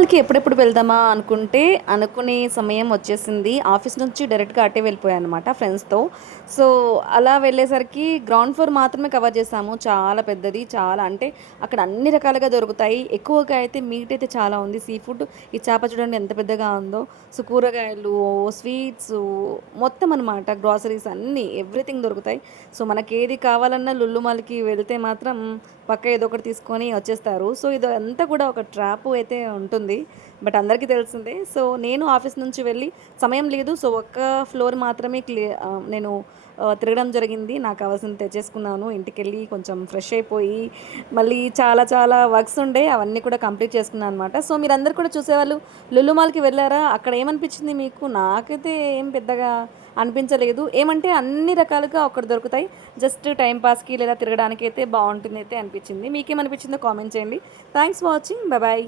మాల్‌కి ఎప్పుడెప్పుడు వెళ్దామా అనుకుంటే, అనుకునే సమయం వచ్చేసింది. ఆఫీస్ నుంచి డైరెక్ట్‌గా అటే వెళ్ళిపోయానన్నమాట ఫ్రెండ్స్‌తో. సో, అలా వెళ్ళేసరికి గ్రౌండ్ ఫ్లోర్ మాత్రమే కవర్ చేశాము. చాలా పెద్దది. చాలా అంటే అక్కడ అన్ని రకాలుగా దొరుకుతాయి. ఎక్కువగా అయితే మీట్ అయితే చాలా ఉంది. సీ ఫుడ్ ఈ చేప చూడండి ఎంత పెద్దగా ఉందో. సో, కూరగాయలు, స్వీట్సు మొత్తం అనమాట. గ్రోసరీస్ అన్నీ ఎవ్రీథింగ్ దొరుకుతాయి. సో, మనకేది కావాలన్నా లుల్లు మాల్‌కి వెళ్తే మాత్రం పక్కా ఏదో ఒకటి తీసుకొని వచ్చేస్తారు. సో, ఇదంతా కూడా ఒక ట్రాప్ అయితే ఉంటుంది. బట్ అందరికీ తెలిసిందే. సో, నేను ఆఫీస్ నుంచి వెళ్ళి సమయం లేదు. సో, ఒక్క ఫ్లోర్ మాత్రమే నేను తిరగడం జరిగింది. నాకు కావాల్సింది తెచ్చేసుకున్నాను. ఇంటికెళ్ళి కొంచెం ఫ్రెష్ అయిపోయి, మళ్ళీ చాలా చాలా వర్క్స్ ఉండే అవన్నీ కూడా కంప్లీట్ చేసుకున్నాను అనమాట. సో, మీరందరూ కూడా చూసేవాళ్ళు లులు మాల్‌కి వెళ్లారా? అక్కడ ఏమనిపించింది మీకు? నాకైతే ఏం పెద్దగా అనిపించలేదు. ఏమంటే అన్ని రకాలుగా అక్కడ దొరుకుతాయి. జస్ట్ టైమ్ పాస్‌కి లేదా తిరగడానికైతే బావుంటుందయితే అనిపించింది. మీకేమనిపించిందో కామెంట్ చేయండి. Thanks for watching. బాయ్.